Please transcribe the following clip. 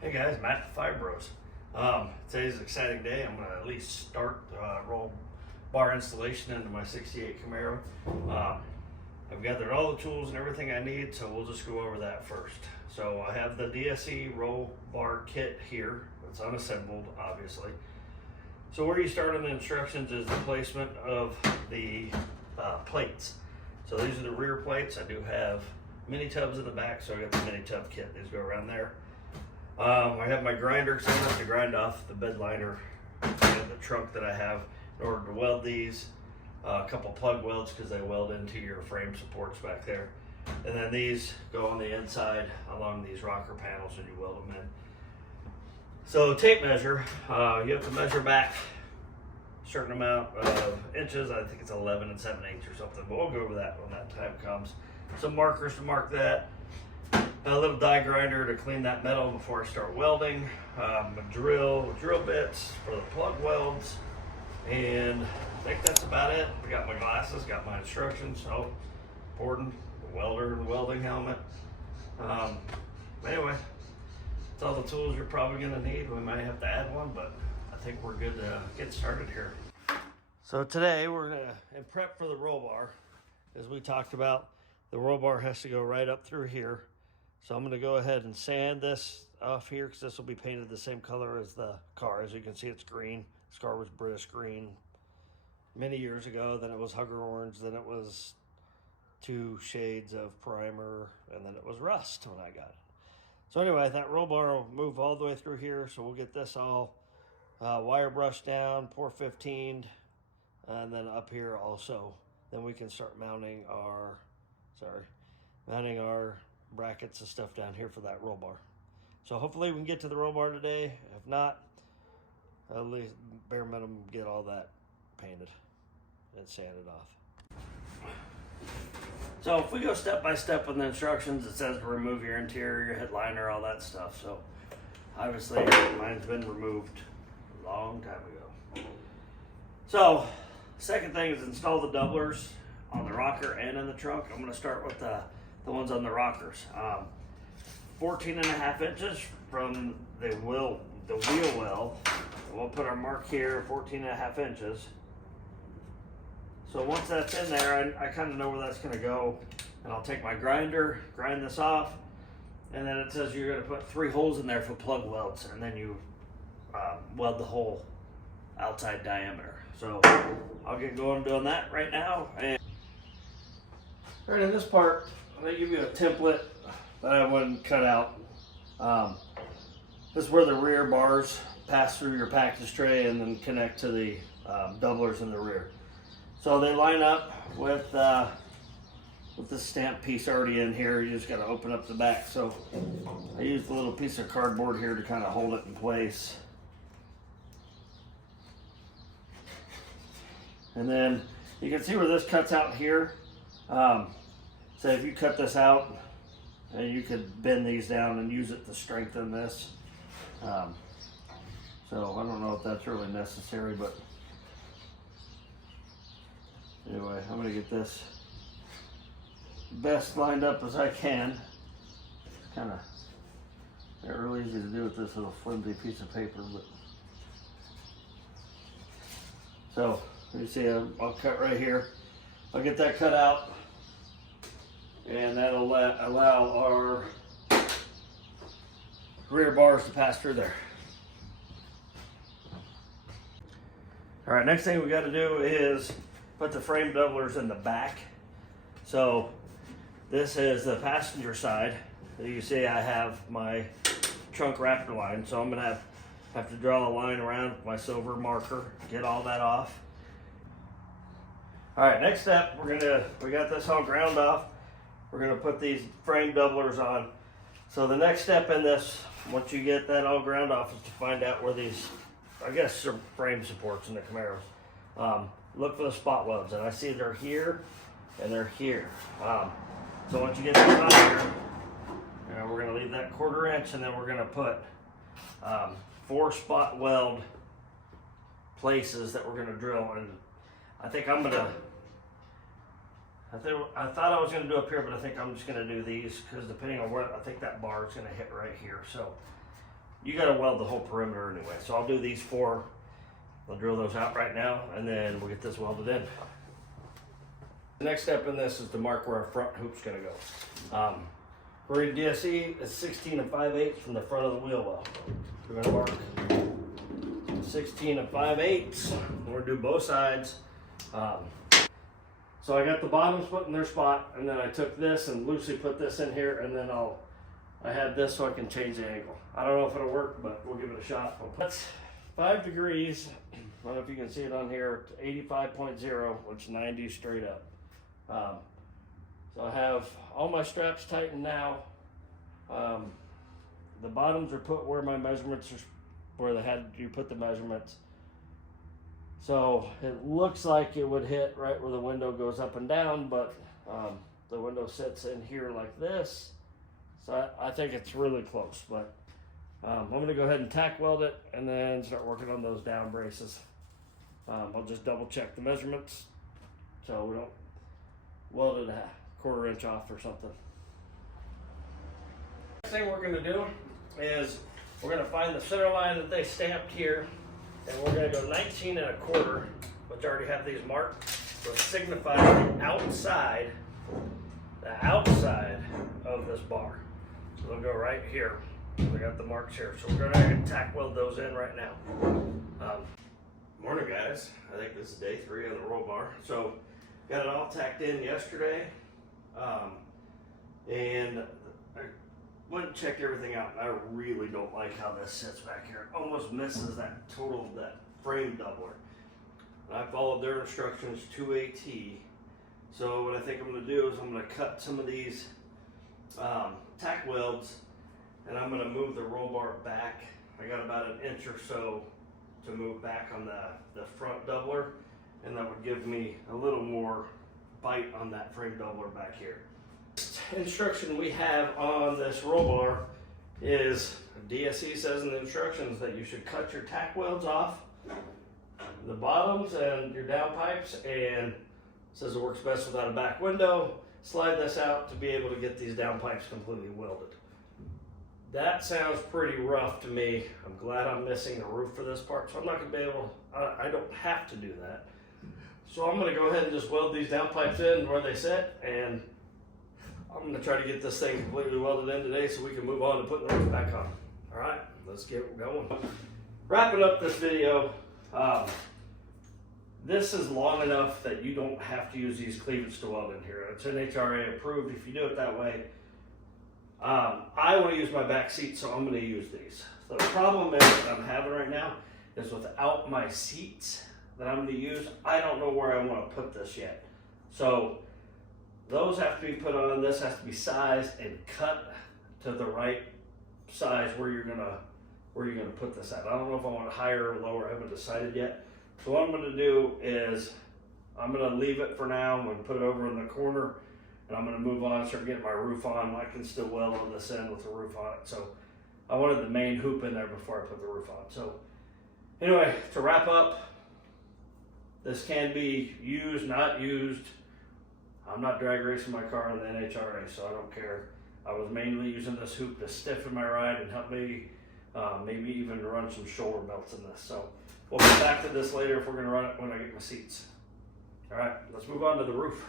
Hey guys, Matt the Fibros. Today's an exciting day. I'm going to at least start roll bar installation into my 68 Camaro. I've gathered all the tools and everything I need, so we'll just go over that first. So I have the DSE roll bar kit here. It's unassembled, obviously. So where you start on the instructions is the placement of the plates. So these are the rear plates. I do have mini tubs in the back, so I got the mini tub kit. These go around there. I have my grinder set up to grind off the bed liner and the trunk that I have in order to weld these. A couple plug welds because they weld into your frame supports back there. And then these go on the inside along these rocker panels and you weld them in. So tape measure, you have to measure back a certain amount of inches. I think it's 11 7/8 or something, but we'll go over that when that time comes. Some markers to mark that. A little die grinder to clean that metal before I start welding. A drill bits for the plug welds. And I think that's about it. I got my glasses, got my instructions. So important, the welder and welding helmet. Anyway, that's all the tools you're probably gonna need. We might have to add one, but I think we're good to get started here. So today we're gonna, in prep for the roll bar, as we talked about, the roll bar has to go right up through here. So I'm gonna go ahead and sand this off here because this will be painted the same color as the car. As you can see, it's green. This car was British green many years ago. Then it was Hugger orange. Then it was 2 shades of primer, and then it was rust when I got it. So anyway, that roll bar will move all the way through here. So we'll get this all wire brushed down, pour 15, and then up here also. Then we can start mounting our brackets and stuff down here for that roll bar. So hopefully we can get to the roll bar today. If not, at least bare minimum get all that painted and sanded off. So if we go step by step with the instructions, it says to remove your interior, your headliner, all that stuff. So obviously mine's been removed a long time ago. So second thing is install the doublers on the rocker and in the trunk. I'm going to start with the ones on the rockers. 14.5 inches from the wheel well. We'll put our mark here, 14.5 inches. So once that's in there, I kind of know where that's going to go. And I'll take my grinder, grind this off, and then it says you're going to put 3 holes in there for plug welds, and then you weld the whole outside diameter. So I'll get going doing that right now. And right in this part, I'm going to give you a template that I went and cut out. This is where the rear bars pass through your package tray and then connect to the doublers in the rear. So they line up with the stamp piece already in here. You just got to open up the back. So I used a little piece of cardboard here to kind of hold it in place. And then you can see where this cuts out here. So if you cut this out, you could bend these down and use it to strengthen this. So I don't know if that's really necessary, but anyway, I'm gonna get this best lined up as I can. It's kind of not really easy to do with this little flimsy piece of paper, but so you see I'll cut right here. I'll get that cut out, and that'll allow our rear bars to pass through there. All right, next thing we got to do is put the frame doublers in the back. So this is the passenger side. You see I have my trunk wrapper line, so I'm gonna have to draw a line around with my silver marker, get all that off. All right, next step, we got this all ground off. We're gonna put these frame doublers on. So the next step in this, once you get that all ground off, is to find out where these, I guess, are frame supports in the Camaros. Look for the spot welds, and I see they're here and they're here. So once you get these on here, we're gonna leave that 1/4 inch, and then we're gonna put 4 spot weld places that we're gonna drill. And I think I thought I was going to do up here, but I think I'm just going to do these because depending on where, I think that bar is going to hit right here. So you got to weld the whole perimeter anyway. So I'll do these 4. I'll drill those out right now, and then we'll get this welded in. The next step in this is to mark where our front hoop's gonna go. For a DSE, it's 16 5/8 from the front of the wheel well. We're gonna mark 16 5/8. We're gonna do both sides. So I got the bottoms put in their spot, and then I took this and loosely put this in here, and then I had this so I can change the angle. I don't know if it'll work, but we'll give it a shot. That's 5 degrees. I don't know if you can see it on here, 85.0, which is 90 straight up. So I have all my straps tightened now. The bottoms are put where my measurements are, where they had you put the measurements. So it looks like it would hit right where the window goes up and down, but the window sits in here like this. So I think it's really close, but I'm gonna go ahead and tack weld it and then start working on those down braces. I'll just double check the measurements so we don't weld it a 1/4 inch off or something. Next thing we're gonna do is we're gonna find the center line that they stamped here, and we're gonna go 19 1/4, which I already have these marked, to signify the outside of this bar. So they'll go right here. We got the marks here, so we're gonna tack weld those in right now. Morning, guys. I think this is day 3 of the roll bar. So got it all tacked in yesterday, and I went and checked everything out. I really don't like how this sits back here. It almost misses that frame doubler. And I followed their instructions to a T. So what I think I'm going to do is I'm going to cut some of these tack welds, and I'm going to move the roll bar back. I got about 1 inch or so to move back on the front doubler, and that would give me a little more bite on that frame doubler back here. Instruction we have on this roll bar is DSE says in the instructions that you should cut your tack welds off the bottoms and your downpipes, and says it works best without a back window. Slide this out to be able to get these downpipes completely welded. That sounds pretty rough to me. I'm glad I'm missing the roof for this part, so I'm not going to be able, I don't have to do that. So I'm going to go ahead and just weld these downpipes in where they sit, and I'm going to try to get this thing completely welded in today so we can move on to putting the roof back on. All right, let's get going. Wrapping up this video, this is long enough that you don't have to use these cleavage to weld in here. It's NHRA approved if you do it that way. I want to use my back seat, so I'm going to use these. So the problem is that I'm having right now is without my seats that I'm going to use, I don't know where I want to put this yet. So those have to be put on. This has to be sized and cut to the right size where you're gonna put this at. I don't know if I want it higher or lower. I haven't decided yet. So what I'm going to do is I'm going to leave it for now. I'm going to put it over in the corner, and I'm going to move on and start getting my roof on. I can still weld on this end with the roof on it. So I wanted the main hoop in there before I put the roof on. So anyway, to wrap up, this can be used, not used. I'm not drag racing my car on the NHRA, so I don't care. I was mainly using this hoop to stiffen my ride and help me maybe even run some shoulder belts in this. So we'll get back to this later if we're going to run it when I get my seats. All right, let's move on to the roof.